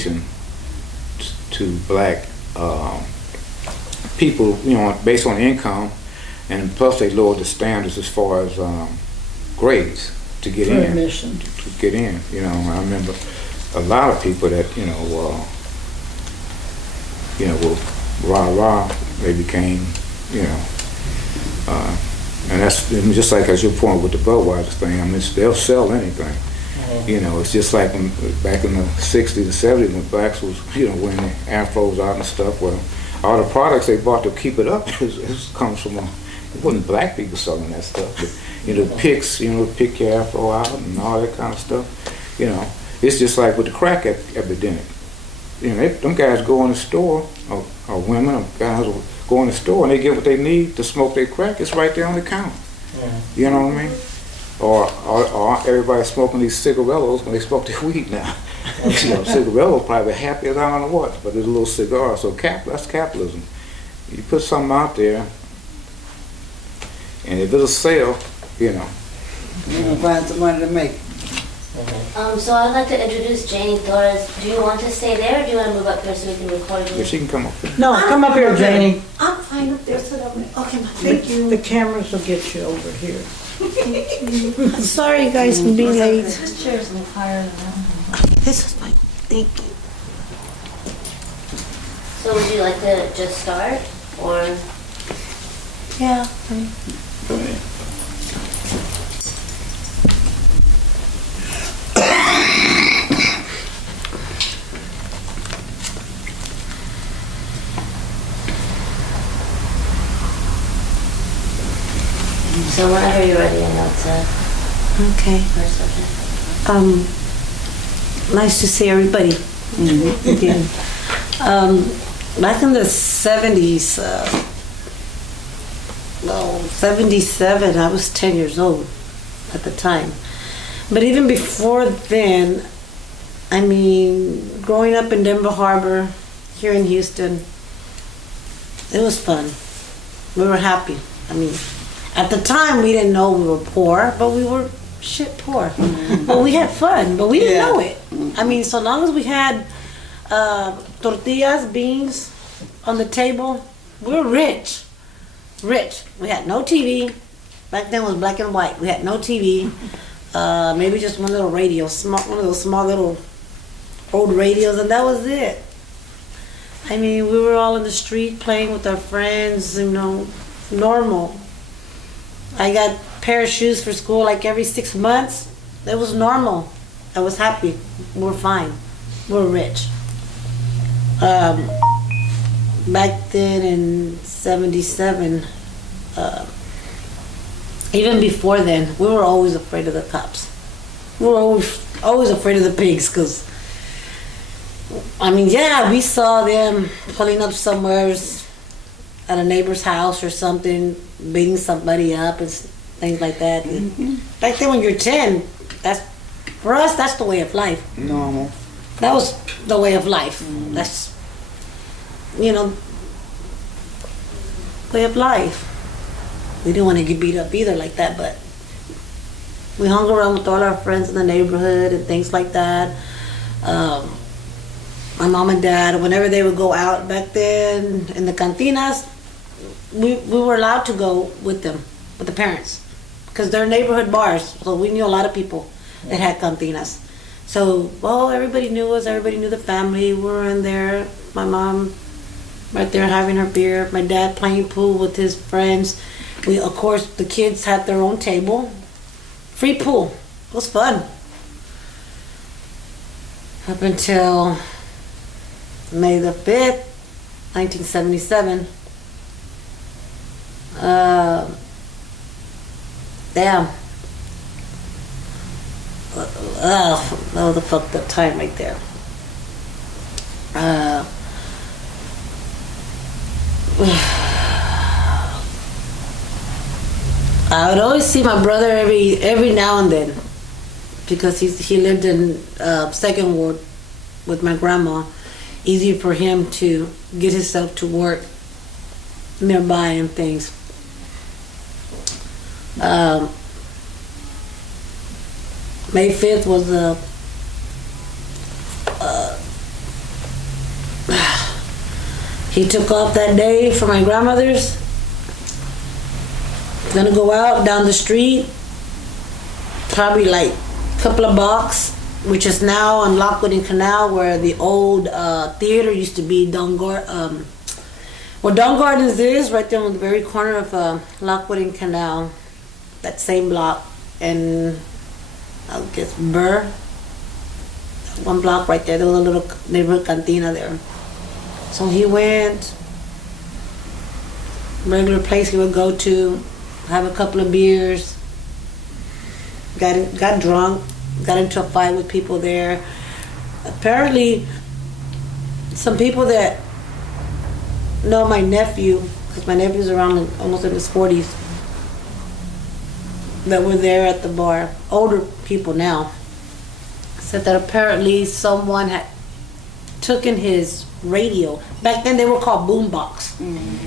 segregation to black people, based on income, and plus they lowered the standards as far as grades to get in. Admission. To get in, I remember a lot of people that were rah-rah, they became, and that's just like as your point with the Budweiser thing. I mean, they'll sell anything. It's just like back in the 60s and 70s when blacks was, wearing the afros out and stuff. Well, all the products they bought to keep it up comes from, it wasn't black people selling that stuff. But, picks, pick your afro out and all that kind of stuff. It's just like with the crack epidemic. Them guys go in the store, or women, or guys will go in the store and they get what they need to smoke their crack. It's right there on the counter. You know what I mean? Or everybody's smoking these cigarillos when they smoke their weed now. Cigarillos probably happy as I don't know what, but it's a little cigar. So that's capitalism. You put something out there, and if it'll sell, You're gonna find some money to make. So I'd like to introduce Janie Torres. Do you want to stay there, or do you want to move up here so we can record you? Yeah, she can come up here. No, come up here, Janie. I'm fine up there, so okay, thank you. The cameras will get you over here. Sorry, you guys, for being late. This chair's a little higher than that. This is fine, thank you. So would you like to just start, or? Yeah. Go ahead. So whenever you're ready, I know it's Okay. first subject. Nice to see everybody again. Back in the 70s, 77, I was 10 years old at the time. But even before then, I mean, growing up in Denver Harbor, here in Houston, it was fun. We were happy. I mean, at the time, we didn't know we were poor, but we were shit poor. But we had fun, but we didn't know it. I mean, so long as we had tortillas, beans on the table, we were rich. Rich. We had no TV. Back then it was black and white. We had no TV. Maybe just one little radio, one of those small little old radios, and that was it. I mean, we were all in the street playing with our friends, normal. I got a pair of shoes for school like every 6 months. It was normal. I was happy. We're fine. We're rich. Back then in 77, even before then, we were always afraid of the cops. We were always afraid of the pigs because, I mean, yeah, we saw them pulling up somewhere at a neighbor's house or something, beating somebody up and things like that. Back then when you're 10, for us, that's the way of life. Normal. That was the way of life. That's, way of life. We didn't want to get beat up either like that, but we hung around with all our friends in the neighborhood and things like that. My mom and dad, whenever they would go out back then in the cantinas, we were allowed to go with them, with the parents, because they're neighborhood bars, so we knew a lot of people that had cantinas. So, everybody knew us, everybody knew the family. We were in there, my mom right there having her beer, my dad playing pool with his friends. Of course, the kids had their own table. Free pool. It was fun. Up until May the 5th, 1977. Damn. That was a fucked up time right there. I would always see my brother every now and then, because he lived in Second Ward with my grandma. Easier for him to get himself to work nearby and things. May 5th was He took off that day for my grandmother's. Gonna go out down the street, probably like a couple of blocks, which is now on Lockwood and Canal, where the old theater used to be. Where Dawn Gardens is, right there on the very corner of Lockwood and Canal, that same block, and I guess Burr, one block right there. There was a little neighborhood cantina there. So he went, regular place he would go to, have a couple of beers, got drunk, got into a fight with people there. Apparently, some people that know my nephew, because my nephew's around almost in his 40s, that were there at the bar, older people now, said that apparently someone had taken his radio. Back then they were called boombox,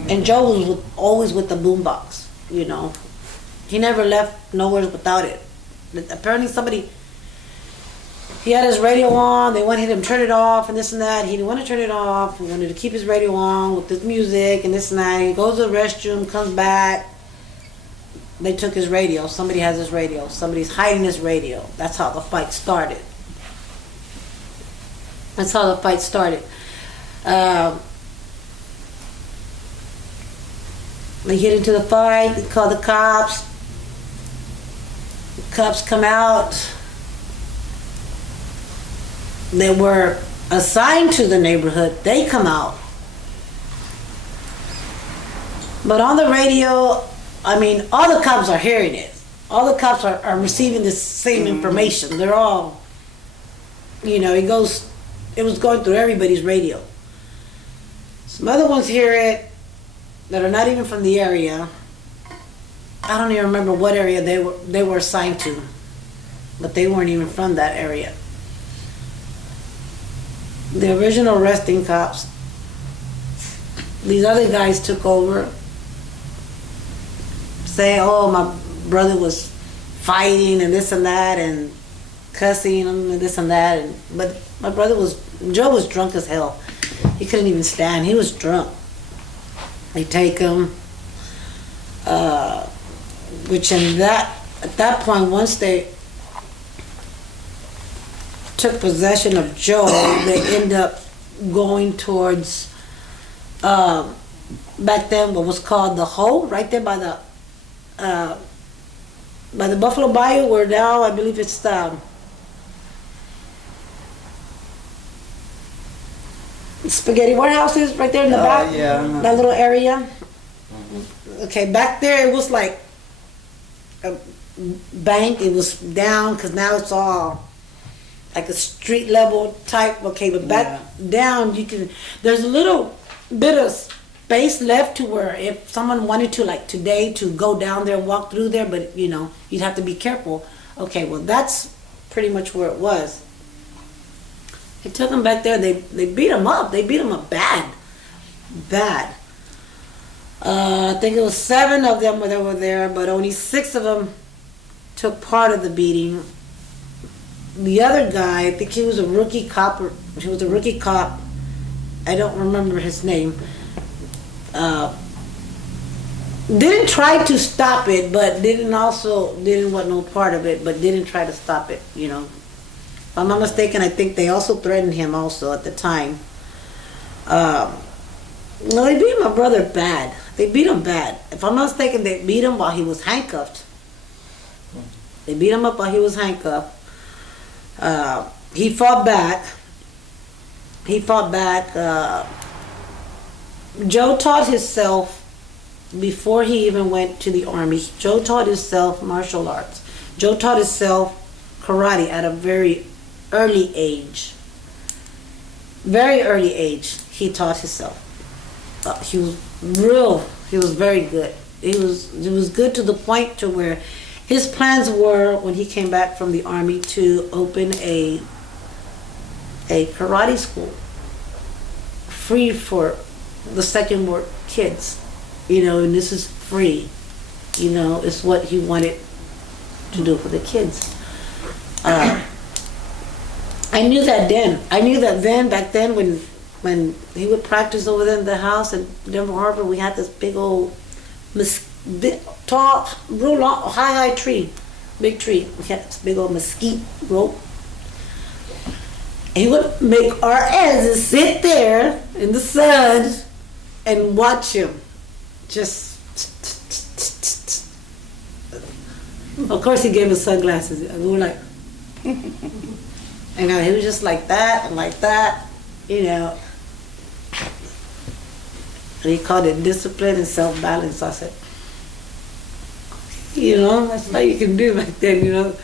and Joe was always with the boombox. You know, he never left nowhere without it. Apparently somebody, he had his radio on, they wanted him to turn it off and this and that. He didn't want to turn it off. He wanted to keep his radio on with his music and this and that. He goes to the restroom, comes back. They took his radio. Somebody has his radio. Somebody's hiding his radio. That's how the fight started. That's how the fight started. They get into the fight, they call the cops. The cops come out. They were assigned to the neighborhood. They come out. But on the radio, I mean, all the cops are hearing it. All the cops are receiving the same information. They're all, you know, it was going through everybody's radio. Some other ones hear it that are not even from the area. I don't even remember what area they were assigned to, but they weren't even from that area. The original arresting cops, these other guys took over, saying, oh, my brother was fighting and this and that and cussing and this and that. But my brother Joe was drunk as hell. He couldn't even stand. He was drunk. They take him, which at that point, once they took possession of Joe, they end up going towards, back then what was called the Hole, right there by the Buffalo Bayou, where now I believe it's the spaghetti warehouses right there in the back. Yeah. That little area. Okay, back there it was like a bank. It was down because now it's all like a street level type. Okay, but back down there's a little bit of space left to where if someone wanted to, like today, to go down there, walk through there, but you know, you'd have to be careful. Okay, well that's pretty much where it was. They took him back there. They beat him up. They beat him up bad. I think it was 7 of them that were there, but only 6 of them took part of the beating. The other guy, I think he was a rookie cop. I don't remember his name. Didn't try to stop it, but didn't want no part of it, but didn't try to stop it, you know. If I'm not mistaken, I think they also threatened him also at the time. No, they beat my brother bad. They beat him bad. If I'm not mistaken, they beat him while he was handcuffed. They beat him up while he was handcuffed. He fought back. Joe taught himself, before he even went to the Army, Joe taught himself martial arts. Joe taught himself karate at a very early age. Very early age, he taught himself. He was very good. He was good to the point to where his plans were, when he came back from the Army, to open a karate school free for the second ward kids, you know, and this is free, you know, it's what he wanted to do for the kids. I knew that then. Back then, when when he would practice over there in the house in Denver Harbor, we had this big old, tall, real long, high tree, big tree. We had this big old mesquite rope. He would make our asses sit there in the sun and watch him. Just, of course he gave us sunglasses. We were like, he was just like that and like that, And he called it discipline and self-balance. I said, that's all you can do back then,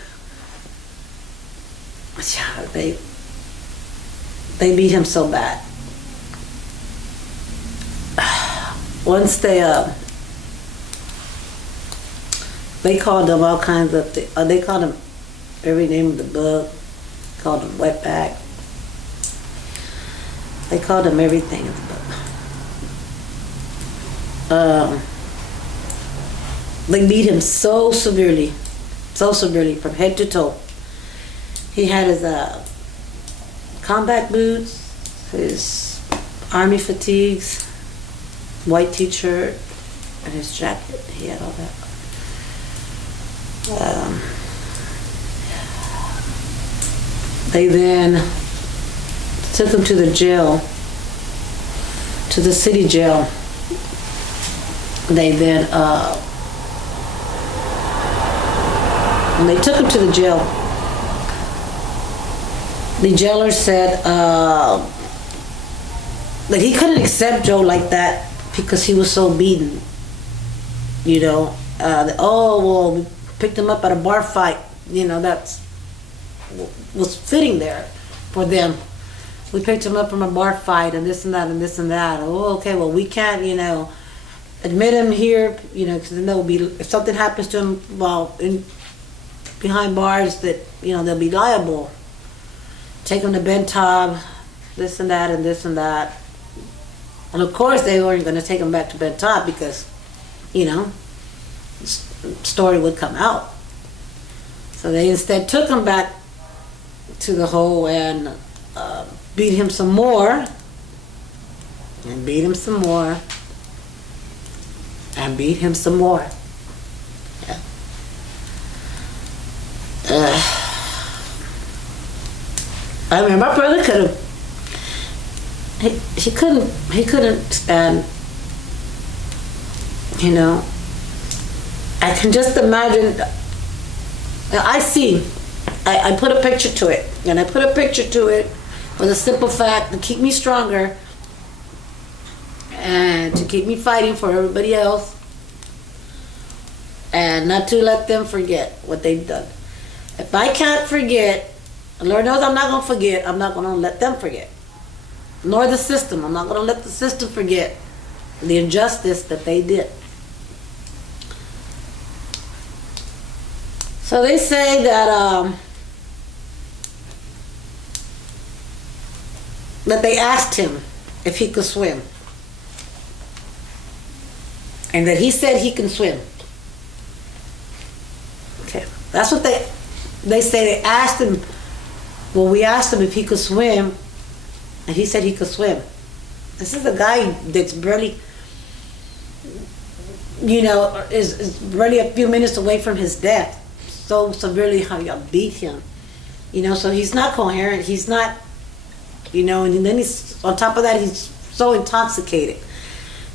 They beat him so bad. Once they called him all kinds of things. They called him every name of the book. Called him wetback. They called him everything in the book. They beat him so severely from head to toe. He had his combat boots, his army fatigues, white t-shirt, and his jacket. He had all that. They then took him to the jail, to the city jail. They then, when they took him to the jail, the jailer said that he couldn't accept Joe like that because he was so beaten. We picked him up at a bar fight. That's was fitting there for them. We picked him up from a bar fight and this and that and this and that. Oh, okay, well, we can't, admit him here, because then there'll be, if something happens to him while behind bars, that, they'll be liable. Take him to Bentob, this and that and this and that. And of course, they weren't going to take him back to Bentob because, story would come out. So they instead took him back to the hole and beat him some more, and beat him some more, and beat him some more. Yeah. I mean, my brother could have. He couldn't stand. I can just imagine. I put a picture to it, and I put a picture to it for the simple fact to keep me stronger and to keep me fighting for everybody else and not to let them forget what they've done. If I can't forget, Lord knows I'm not going to forget, I'm not going to let them forget. Nor the system. I'm not going to let the system forget the injustice that they did. So they say that that they asked him if he could swim, and that he said he can swim. Okay, that's what they say. They asked him. Well, we asked him if he could swim, and he said he could swim. This is a guy that's barely, is barely a few minutes away from his death. So severely how y'all beat him. So he's not coherent. He's not, and then he's, on top of that, he's so intoxicated.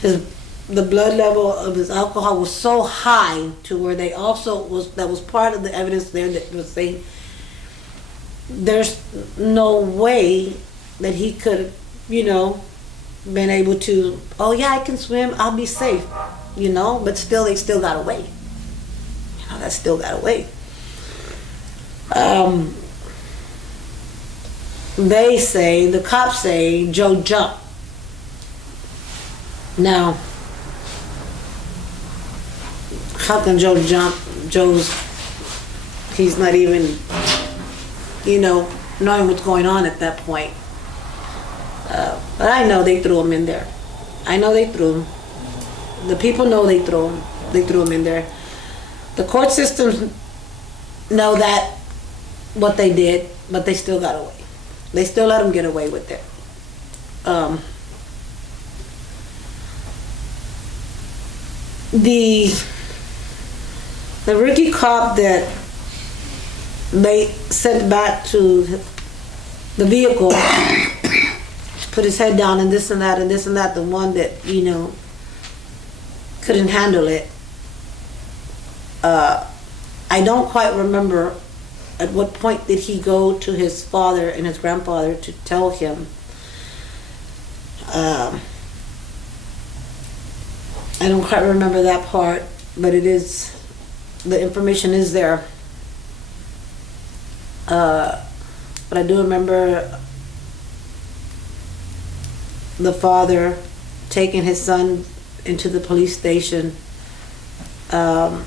The blood level of his alcohol was so high to where that was part of the evidence there that was saying there's no way that he could have, been able to, oh yeah, I can swim, I'll be safe, but still, they still got away. That still got away. The cops say Joe jumped. Now, how can Joe jump? He's not even, knowing what's going on at that point. But I know they threw him in there. I know they threw him. The people know they threw him in there. The court systems know that what they did, but they still got away. They still let him get away with it. the rookie cop that they sent back to the vehicle, put his head down and this and that and this and that, the one that, couldn't handle it. I don't quite remember at what point did he go to his father and his grandfather to tell him. I don't quite remember that part, but the information is there. But I do remember the father taking his son into the police station, and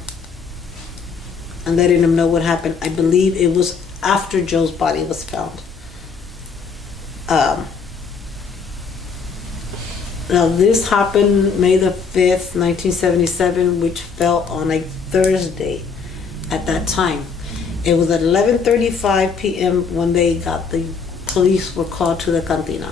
letting him know what happened. I believe it was after Joe's body was found. Now this happened May the 5th, 1977, which fell on a Thursday at that time. It was at 11:35 p.m. when the police were called to the cantina.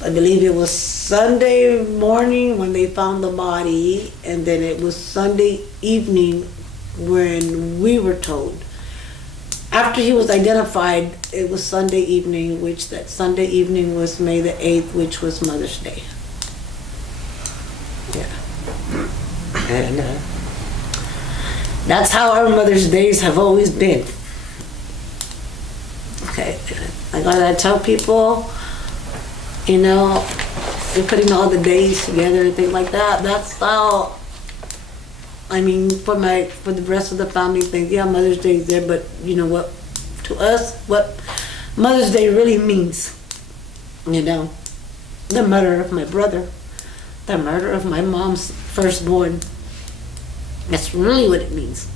I believe it was Sunday morning when they found the body, and then it was Sunday evening when we were told. After he was identified, it was Sunday evening, which that Sunday evening was May the 8th, which was Mother's Day. Yeah. And that's how our Mother's Days have always been. Okay. I gotta tell people, we're putting all the days together and things like that. That's how, for the rest of the family think, yeah, Mother's Day is there, but you know what, to us, what Mother's Day really means, the murder of my brother, the murder of my mom's firstborn. That's really what it means.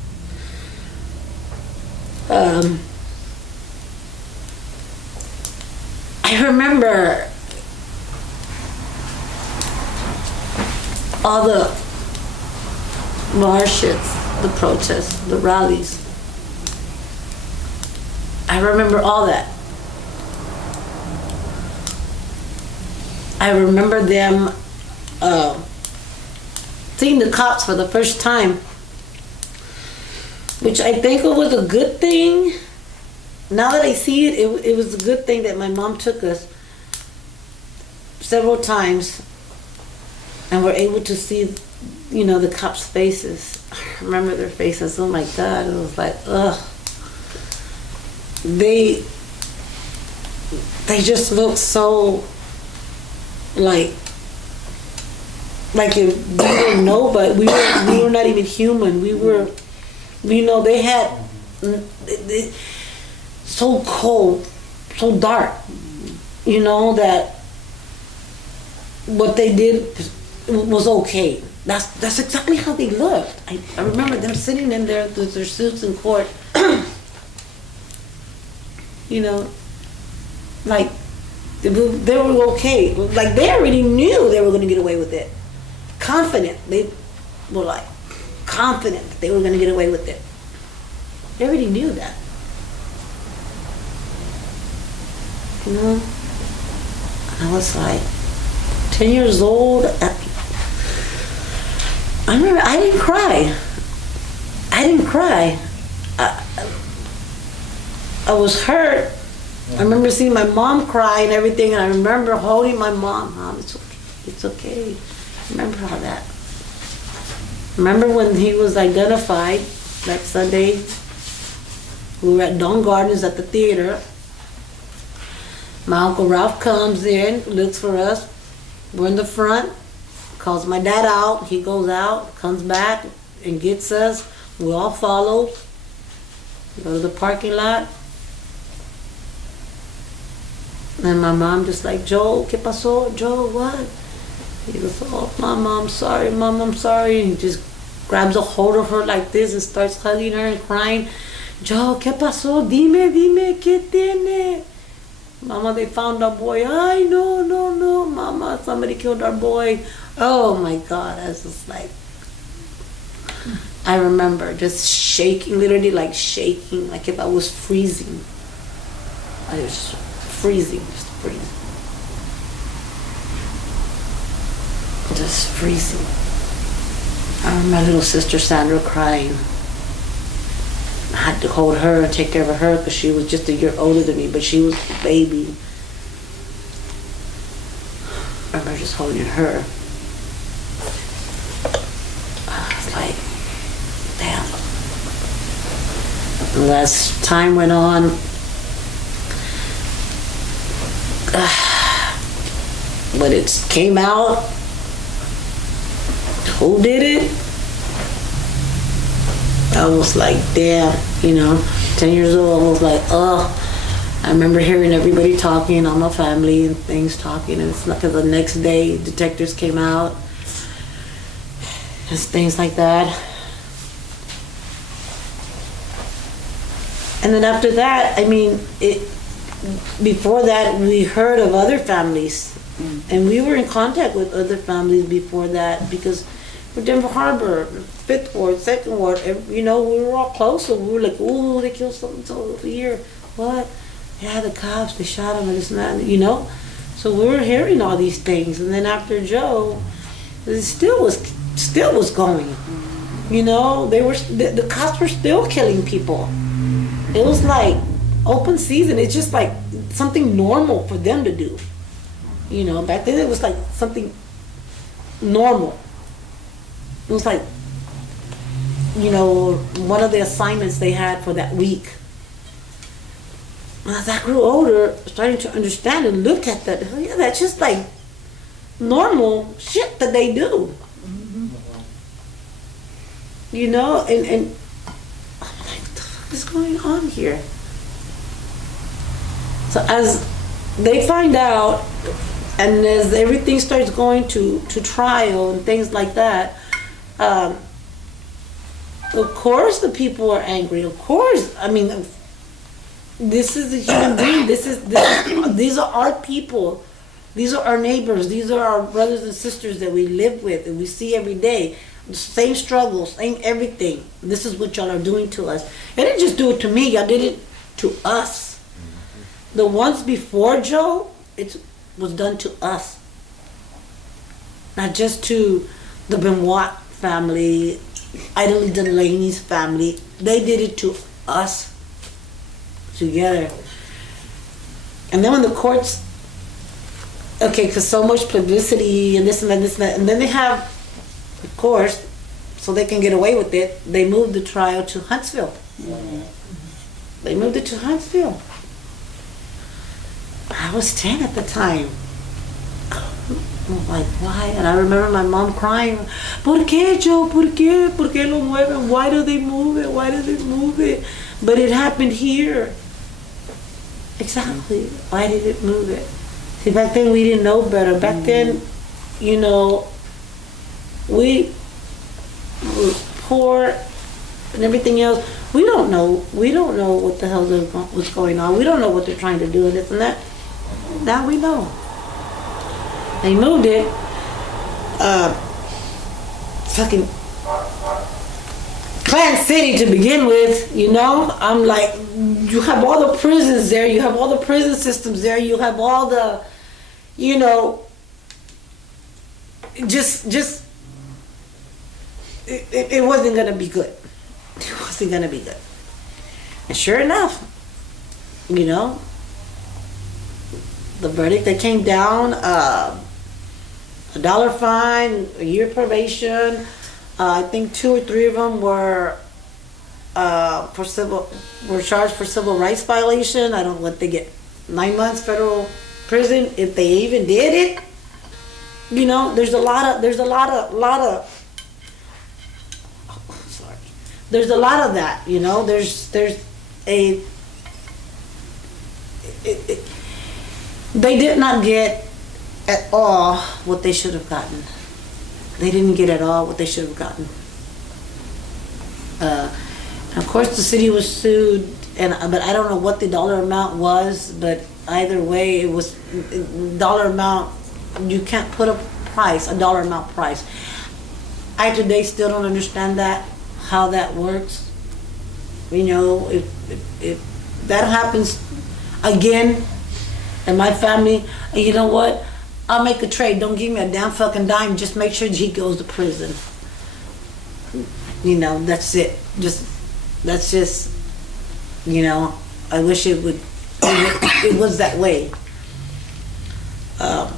I remember all the marches, the protests, the rallies. I remember all that. I remember them seeing the cops for the first time, which I think it was a good thing. Now that I see it, it was a good thing that my mom took us several times and were able to see, the cops' faces. I remember their faces. Oh my God, it was like, ugh. They just looked so like we didn't know, but we were not even human. We were, they had so cold, so dark, that what they did was okay. That's exactly how they looked. I remember them sitting in there with their suits in court, like they were okay. Like they already knew they were going to get away with it. Confident. They were like confident that they were going to get away with it. They already knew that. And I was like 10 years old. I remember I didn't cry. I was hurt. I remember seeing my mom cry and everything, and I remember holding my mom. Mom, it's okay. I remember all that. Remember when he was identified that Sunday? We were at Dawn Gardens at the theater. My Uncle Ralph comes in, looks for us. We're in the front, calls my dad out. He goes out, comes back, and gets us. We all follow. Go to the parking lot. And my mom just like, Joe, ¿qué pasó? Joe, what? He goes, oh, Mom, I'm sorry. Mom, I'm sorry. And he just grabs a hold of her like this and starts hugging her and crying. Joe, ¿qué pasó? Dime, ¿qué tiene? Mama, they found our boy. Ay, no. Mama, somebody killed our boy. Oh my God. I was just like, I remember just shaking, literally like shaking, like if I was freezing. I was freezing, just freezing. Just freezing. I remember my little sister Sandra crying. I had to hold her and take care of her because she was just a year older than me, but she was a baby. I remember just holding her. I was like, damn. And as time went on, when it came out, who did it? I was like, damn, 10 years old, I was like, I remember hearing everybody talking, all my family and things talking, and it's like the next day, detectives came out, and things like that. And then after that, before that, we heard of other families, and we were in contact with other families before that, because for Denver Harbor, 5th Ward, 2nd Ward, we were all close, so we were like, ooh, they killed so-and-so here. What? Yeah, the cops, they shot him and this and that, So we were hearing all these things, and then after Joe, it still was going. The cops were still killing people. It was like open season. It's just like something normal for them to do. Back then it was like something normal. It was like, one of the assignments they had for that week. As I grew older, starting to understand and look at that, yeah, that's just like normal shit that they do. And I'm like, what the fuck is going on here? So as they find out, and as everything starts going to trial and things like that, of course the people are angry. Of course, this is a human being. These are our people. These are our neighbors. These are our brothers and sisters that we live with and we see every day. The same struggles, same everything. This is what y'all are doing to us. They didn't just do it to me. Y'all did it to us. The ones before Joe, it was done to us. Not just to the Benoit family, Idly Delaney's family. They did it to us together. And then when the courts, because so much publicity and this and that, this and that, and then they have, of course, so they can get away with it, they moved the trial to Huntsville. They moved it to Huntsville. I was 10 at the time. I'm like, why? And I remember my mom crying, ¿Por qué, Joe? ¿Por qué? ¿Por qué lo mueven? Why do they move it? Why do they move it? But it happened here. Exactly. Why did it move it? See, back then we didn't know better. Back then, we were poor and everything else. We don't know what the hell was going on. We don't know what they're trying to do and this and that. Now we know. They moved it. Fucking Plant City to begin with, I'm like, you have all the prisons there, you have all the prison systems there, you have all the, it wasn't gonna be good. It wasn't gonna be good. And sure enough, the verdict that came down, $1 fine, a year probation. I think 2 or 3 of them were charged for civil rights violation. I don't know what they get, 9 months federal prison if they even did it. There's a lot of that. They did not get at all what they should have gotten. They didn't get at all what they should have gotten. Of course, the city was sued, but I don't know what the dollar amount was. But either way, it was dollar amount. You can't put a dollar amount price. I today still don't understand how that works. If that happens again, And my family, and you know what? I'll make a trade. Don't give me a damn fucking dime. Just make sure he goes to prison. You know, that's it. That's just, you know, I wish it was that way. I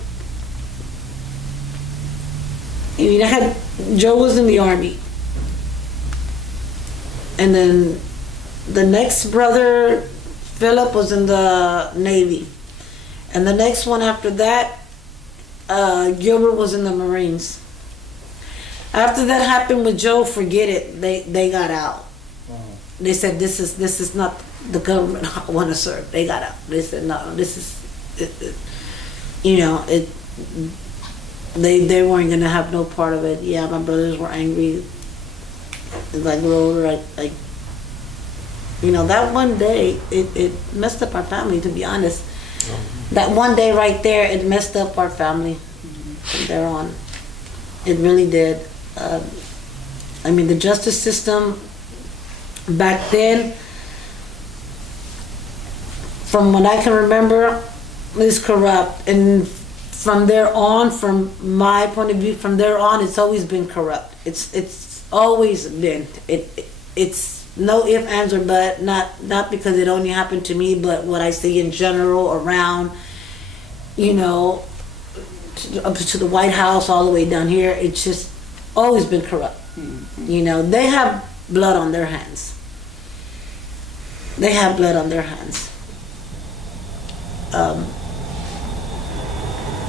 mean, Joe was in the Army. And then the next brother, Philip, was in the Navy. And the next one after that, Gilbert was in the Marines. After that happened with Joe, forget it. They got out. They said, this is not the government I want to serve. They got out. They said, no, this is, you know, they weren't going to have no part of it. Yeah, my brothers were angry. Like, you know, that one day, it messed up our family, to be honest. That one day right there, it messed up our family from there on. It really did. I mean, the justice system back then, from what I can remember, is corrupt. And from there on, from my point of view, from there on, it's always been corrupt. It's always been. It's no ifs, ands, or but. Not because it only happened to me, but what I see in general around, you know, up to the White House, all the way down here. It's just always been corrupt. You know, they have blood on their hands. They have blood on their hands.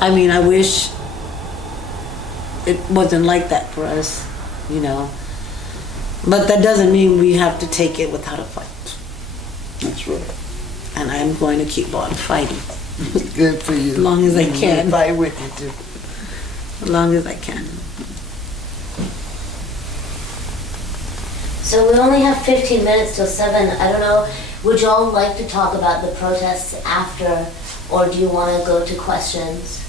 I mean, I wish it wasn't like that for us, you know. But that doesn't mean we have to take it without a fight. That's right. And I'm going to keep on fighting. Good for you. As long as I can. Fight with you too. As long as I can. So we only have 15 minutes till 7. I don't know, would y'all like to talk about the protests after, or do you want to go to questions?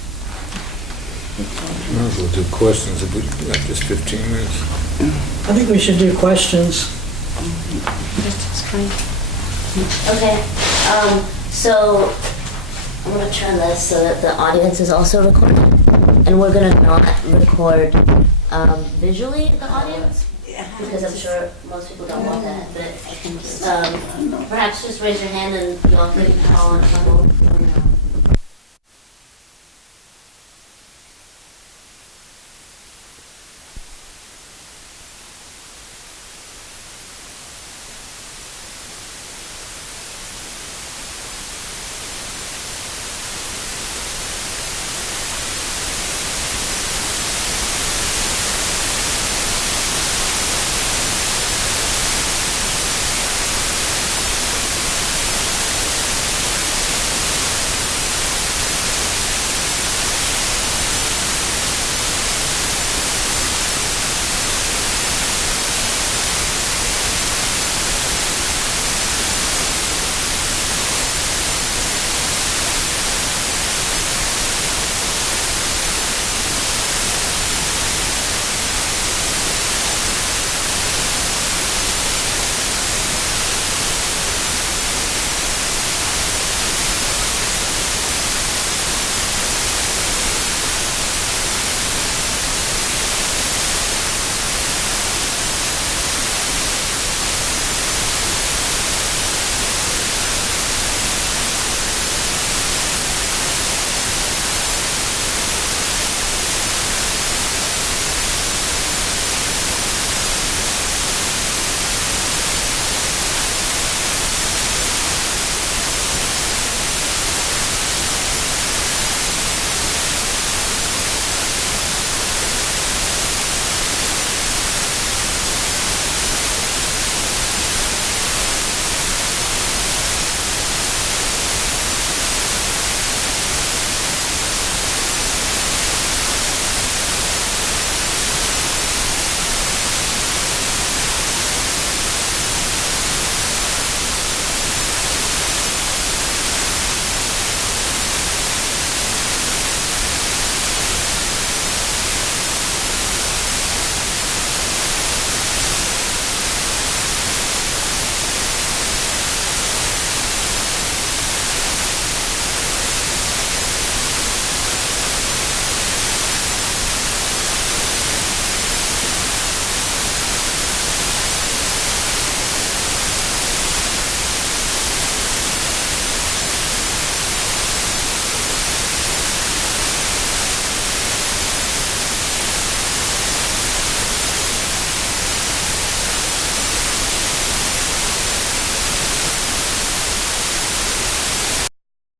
Might as well do questions if we got just 15 minutes. I think we should do questions. Okay, so I'm gonna turn this so that the audience is also recorded. And we're gonna not record visually the audience, because I'm sure most people don't want that, but perhaps just raise your hand and y'all can call on phone.